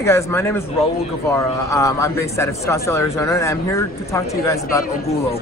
Hi guys, my name is Raul Guevara. I'm based out of Scottsdale, Arizona, and I'm here to talk to you guys about Ogulo.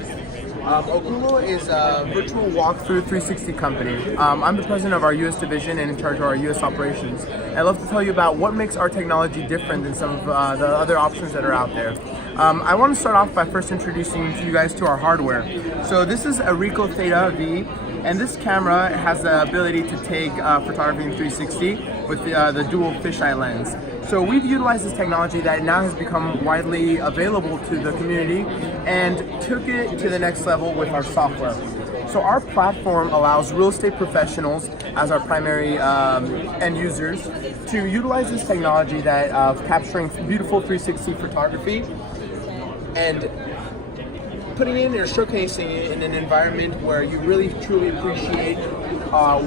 Ogulo is a virtual walkthrough 360 company. I'm the president of our US division and in charge of our US operations. I'd love to tell you about what makes our technology different than some of the other options that are out there. I want to start off by first introducing you guys to our hardware. So this is a Ricoh Theta V, and this camera has the ability to take photography in 360 with the dual fisheye lens. So we've utilized this technology that now has become widely available to the community and took it to the next level with our software. So our platform allows real estate professionals as our primary end users to utilize this technology that of capturing beautiful 360 photography and putting it or showcasing it in an environment where you really truly appreciate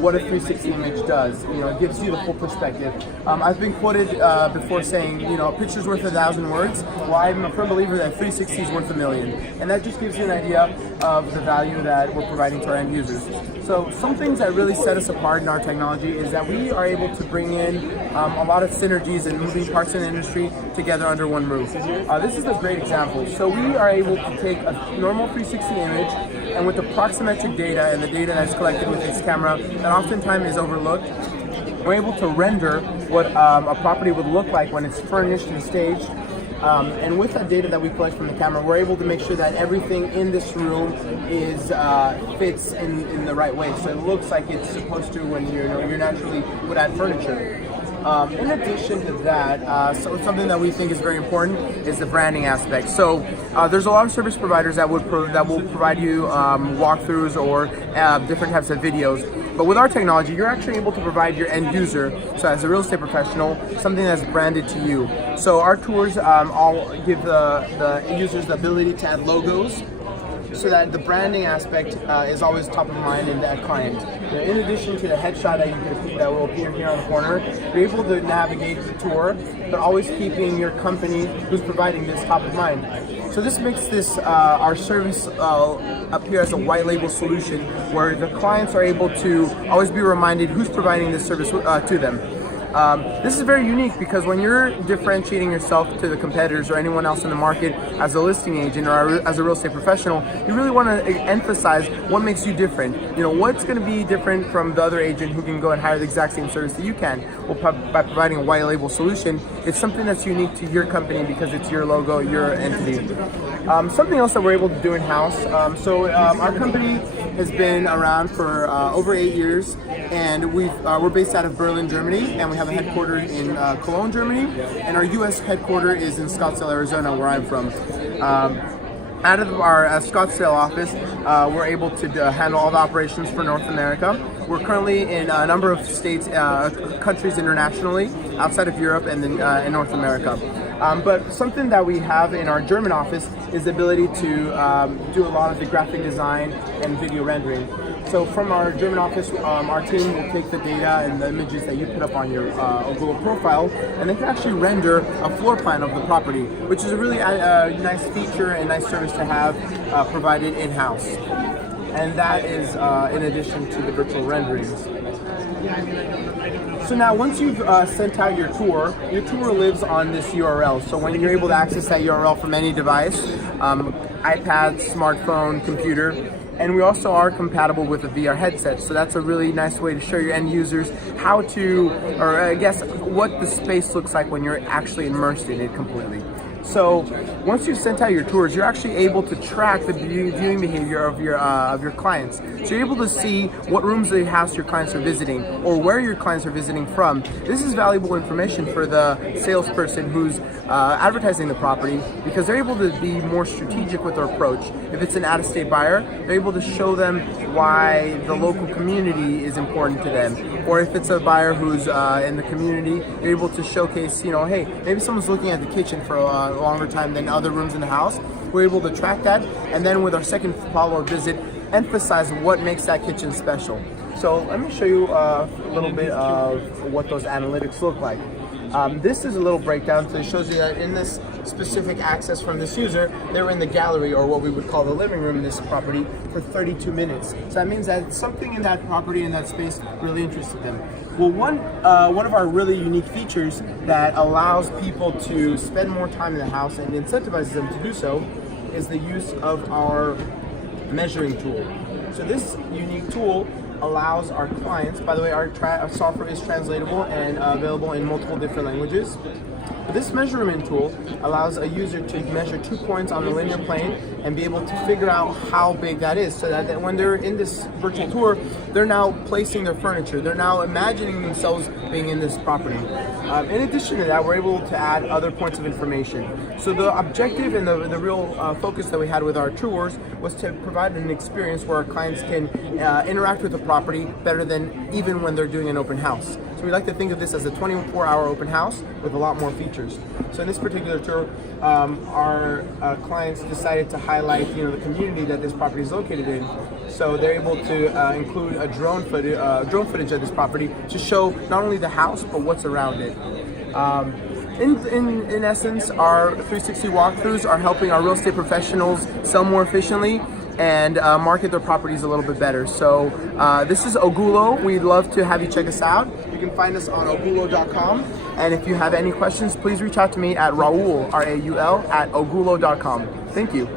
what a 360 image does. You know, it gives you the full perspective. I've been quoted before saying, you know, a picture's worth 1,000 words. Well, I'm a firm believer that 360 is worth 1,000,000. And that just gives you an idea of the value that we're providing to our end users. So some things that really set us apart in our technology is that we are able to bring in a lot of synergies and moving parts in the industry together under one roof. This is a great example. So we are able to take a normal 360 image, and with the proximmetric data and the data that's collected with this camera that oftentimes is overlooked, we're able to render what a property would look like when it's furnished and staged. And with that data that we collect from the camera, we're able to make sure that everything in this room is fits in the right way. So it looks like it's supposed to when you naturally would add furniture. In addition to that, so something that we think is very important is the branding aspect. So there's a lot of service providers that will provide you walkthroughs or different types of videos. But with our technology, you're actually able to provide your end user, so as a real estate professional, something that's branded to you. So our tours all give the users the ability to add logos, so that the branding aspect is always top of mind in that client. In addition to the headshot that will appear here on the corner, you're able to navigate the tour, but always keeping your company who's providing this top of mind. So this makes this our service appear as a white label solution where the clients are able to always be reminded who's providing this service to them. This is very unique because when you're differentiating yourself to the competitors or anyone else in the market as a listing agent or as a real estate professional, you really want to emphasize what makes you different. You know, what's going to be different from the other agent who can go and hire the exact same service that you can. Well, by providing a white label solution, it's something that's unique to your company because it's your logo, your entity. Something else that we're able to do in-house. Our company has been around for over 8 years, and we're based out of Berlin, Germany, and we have a headquarters in Cologne, Germany, and our U.S. headquarters is in Scottsdale, Arizona, where I'm from. Out of our Scottsdale office, we're able to handle all the operations for North America. We're currently in a number of states, countries internationally, outside of Europe and then in North America. But something that we have in our German office is the ability to do a lot of the graphic design and video rendering. So from our German office, our team will take the data and the images that you put up on your Ogulo profile, and they can actually render a floor plan of the property, which is a really nice feature and nice service to have provided in-house. And that is in addition to the virtual renderings. So now once you've sent out your tour lives on this URL. So when you're able to access that URL from any device, iPad, smartphone, computer, and we also are compatible with a VR headset. So that's a really nice way to show your end users how to, or I guess, what the space looks like when you're actually immersed in it completely. So once you've sent out your tours, you're actually able to track the viewing behavior of your clients. So you're able to see what rooms of the house your clients are visiting or where your clients are visiting from. This is valuable information for the salesperson who's advertising the property because they're able to be more strategic with their approach. If it's an out-of-state buyer, they're able to show them why the local community is important to them. Or if it's a buyer who's in the community, you're able to showcase, you know, hey, maybe someone's looking at the kitchen for a longer time than other rooms in the house. We're able to track that, and then with our second follow-up visit, emphasize what makes that kitchen special. So let me show you a little bit of what those analytics look like. This is a little breakdown, so it shows you that in this specific access from this user, they were in the gallery, or what we would call the living room in this property, for 32 minutes. So that means that something in that property, in that space, really interested them. Well, one of our really unique features that allows people to spend more time in the house and incentivizes them to do so is the use of our measuring tool. So this unique tool allows our clients, by the way, our software is translatable and available in multiple different languages. This measurement tool allows a user to measure 2 points on the linear plane and be able to figure out how big that is, so that when they're in this virtual tour, they're now placing their furniture. They're now imagining themselves being in this property. In addition to that, we're able to add other points of information. So the objective and the real focus that we had with our tours was to provide an experience where our clients can interact with the property better than even when they're doing an open house. So we like to think of this as a 24-hour open house with a lot more features. So in this particular tour, our clients decided to highlight, the community that this property is located in. So they're able to include a drone footage of this property to show not only the house but what's around it. In essence, our 360 walkthroughs are helping our real estate professionals sell more efficiently and market their properties a little bit better. So this is Ogulo. We'd love to have you check us out. You can find us on ogulo.com. And if you have any questions, please reach out to me at Raul, R-A-U-L, @ogulo.com. Thank you.